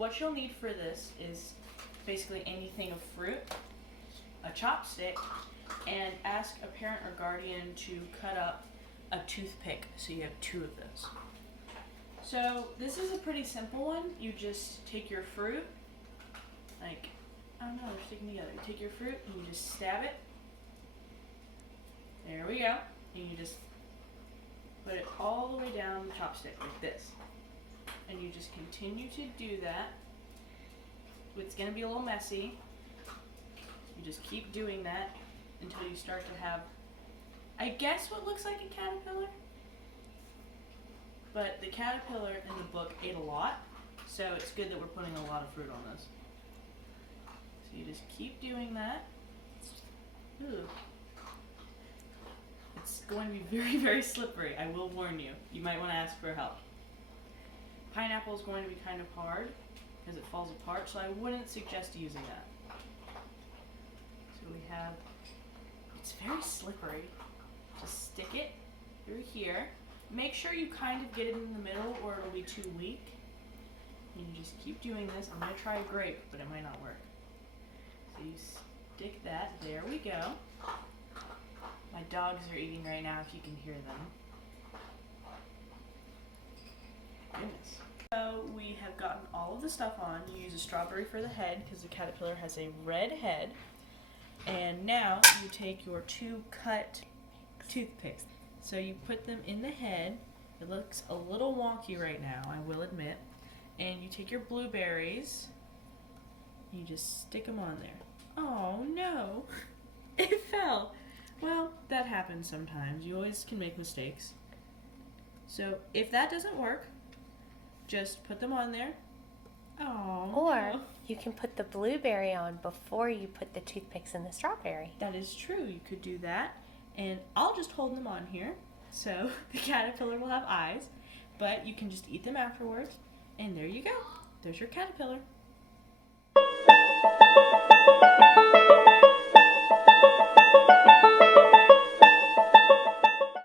what you'll need for this is basically anything of fruit, a chopstick, and ask a parent or guardian to cut up a toothpick so you have 2 of those. So this is a pretty simple one. You just take your fruit, like, I don't know, they're sticking together. You take your fruit and you just stab it. There we go. And you just put it all the way down the chopstick like this. And you just continue to do that. It's going to be a little messy. You just keep doing that until you start to have, I guess, what looks like a caterpillar. But the caterpillar in the book ate a lot, so it's good that we're putting a lot of fruit on this. So you just keep doing that. Ooh. It's going to be very, very slippery. I will warn you. You might want to ask for help. Pineapple is going to be kind of hard because it falls apart, so I wouldn't suggest using that. So we have, it's very slippery. Just stick it through here. Make sure you kind of get it in the middle or it'll be too weak. And you just keep doing this. I'm going to try a grape, but it might not work. So you stick that. There we go. My dogs are eating right now if you can hear them. Goodness. So we have gotten all of the stuff on. You use a strawberry for the head because the caterpillar has a red head. And now you take your 2 cut toothpicks. So you put them in the head. It looks a little wonky right now, I will admit. And you take your blueberries. You just stick them on there. Oh no, it fell. Well, that happens sometimes. You always can make mistakes. So if that doesn't work, just put them on there. Oh. Or no. you can put the blueberry on before you put the toothpicks in the strawberry. That is true. You could do that. And I'll just hold them on here, so the caterpillar will have eyes, but you can just eat them afterwards, and there you go. There's your caterpillar.